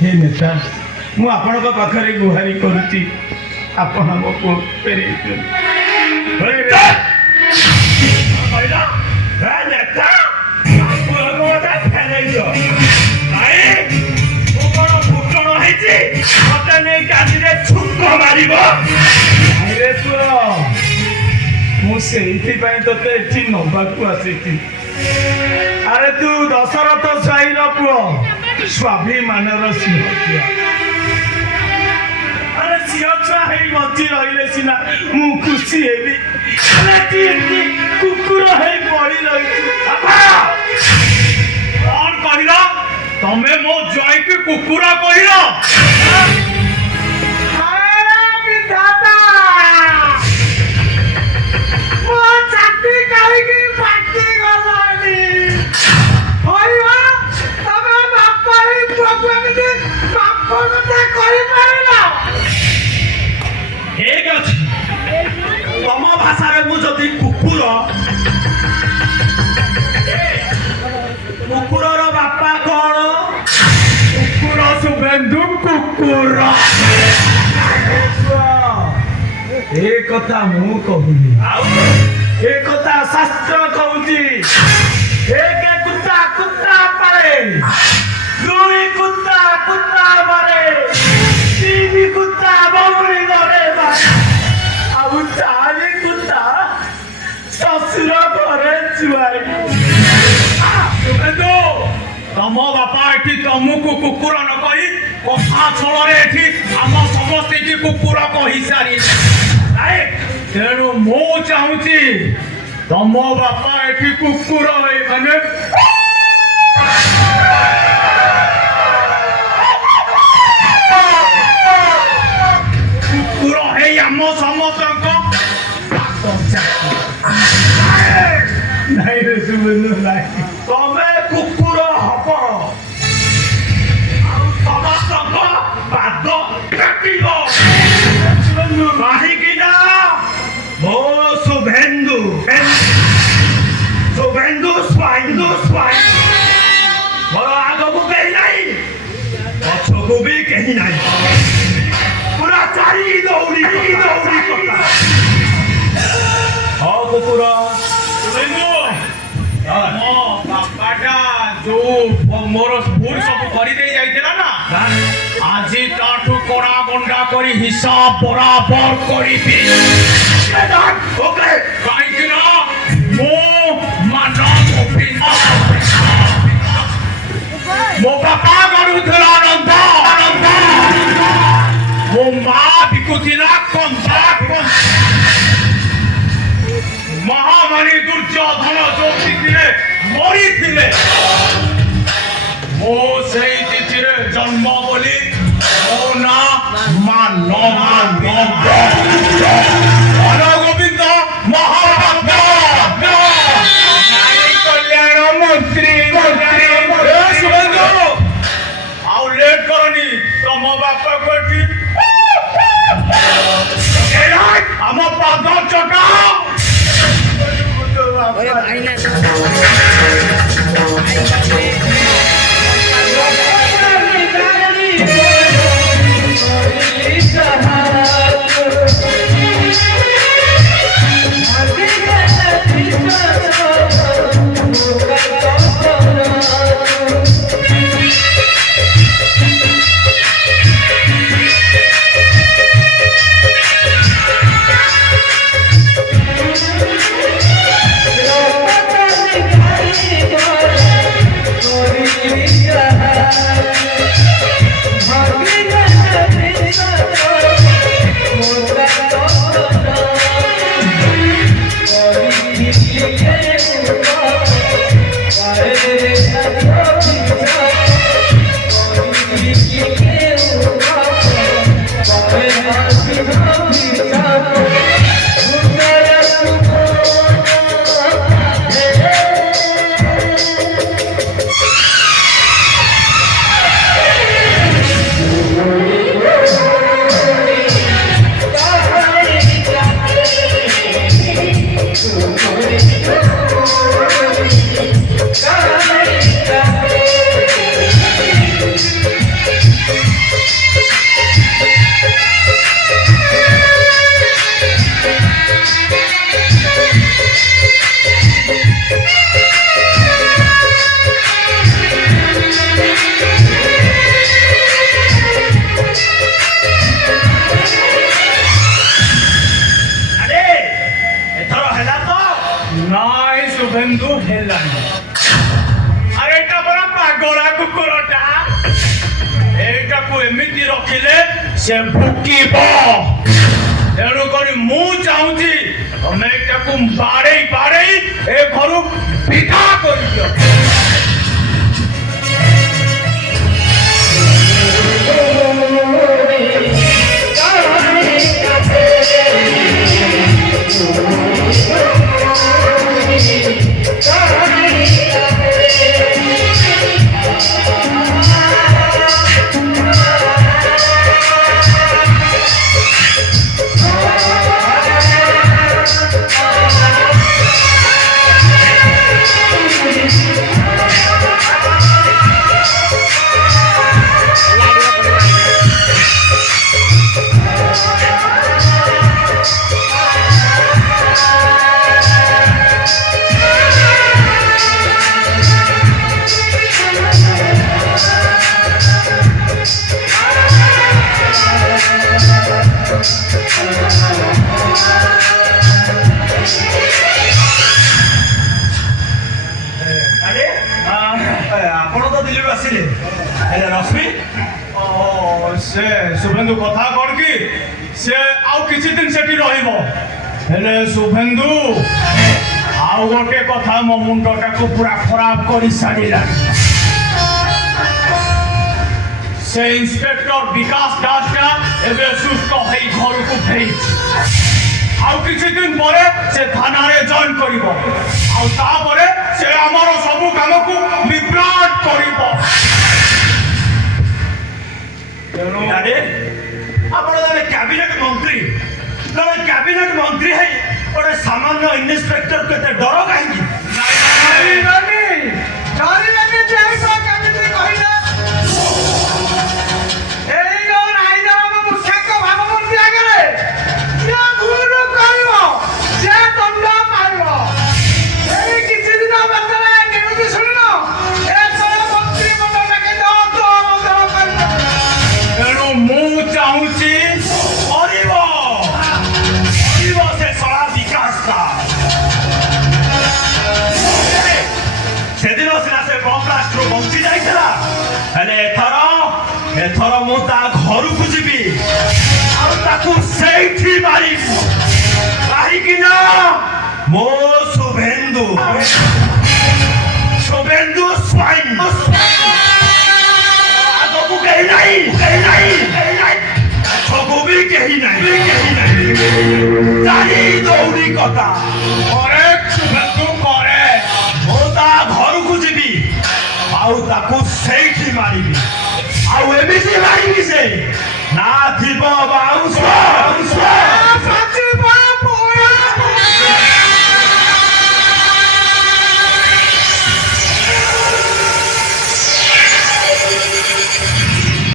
हे नेता मु आपणक पाखरे गुहारी करुच्ची आपण मो पुओ फेरेई तोते नवाक आसी अरे तू दशरथ साई पुओ स्वाभिमान सिंह छुआ अरे सिंह छुआ बची रही सीना मु खुशी हेबी कुकुर पड़ी रही कौन कहल तमे मो जय की कुकुर कहल तम भाषा मुझे कुकुर कुकुर बापा कौन कुकुर शुभेन्दु कुकुर एक कथा मु कहूनी एक कथा शास्त्र कहूची एक कुत्ता कुत्ता पारे दुई कुत्ता कुत्ता मारे तीन कुत्ता बौड़ी घरे आउ चारि कुत्ता ससुर घरे छुआई तम बापा एठी तमको कुकुर न कही कथा छଳରେ एठी आम समस्त की कुकुर कही सारी तेणु मु चाहूची तम बापा एठी कुकुर माने कुकुर है आम समस्त नहीं रे सुबंधु नहीं तमे कुकुर हब समस्त पाद काटिब कहीं ना मो शुभेन्दु शुभेन्दु स्वाइन्दु स्वाइन मोर आगको कहीं नहीं पछको भी कहीं नहीं पूरा चारी दौड़ी कथा हाँ कुकुर शुभेन्दु मो बापाटा जो मोर भूल सब करदे जाइला ना आज ताठू कोड़ा गंडा करी हिसाब बराबर करी कहीं मो मानव मो बापा करूला आनंद मो माँ बिकुला कंधा महामारी दुर्योधन जो मरी थे मो से तिथि जन्म बोली मो ना मानव गोविंद महाभक्त कल्याण मंत्री शुभेन्दु आउ लेट करनी तम बापा कोठी आम पाद चटा भाई ଏମିତି ରଖିଲେ ସେ ଭୁକିବ। ତେଣୁକରି ମୁଁ ଚାହୁଁଛି ତମେ ତାକୁ ବାଡେଇ ବାଡେଇ ଏ ଘରୁ ବିଦା କରିଦିଅ। से शुभेन्दु कथा कौन कि से आउ किछि दिन सेठी रहिबो हेले शुभेन्दु आउ गोटे कथा मो मुंडटा को पूरा खराब करि सारिला। से इंस्पेक्टर विकास दास का एबे सुस्त होई घर को भेज आउ किछि दिन परे से थाना रे जॉइन करिवो आउ ता परे से हमरो सब काम को विभ्राट करिवो। दादे आपण जने कैबिनेट मंत्री जने कैबिनेट मंत्री है ओरे सामान्य इंस्पेक्टर केते डर काहे की नहीं डरी लगे जाई सा केमिति कहिला एई जो नाही जो हम मूर्ख भावमंत्री आगरे या गुरु कहिवो जे दंड मारिवो एई किछि दिन बतरा न्यूज सुननो ए सारा मंत्री मंडल के दो कर तेणु मु चाहूची से सड़ा विकास का से दिन सिना से ब्रह्मास्त्र बंची जाइला हेले एथर मु ता घर को जीवी आ ताकू सेठी मारी काहे कि ना मो शुभेन्दु स्वाइन आगो को कहीं नहीं छगो भी कहीं नहीं जानी दौड़ी कथा करेक्ट शुभेन्दु करेक्ट मो ता घर को जीवी आउ ताकू सेठी मारिबी आउ एमिसी मारिबी से ना थिबो बाउंस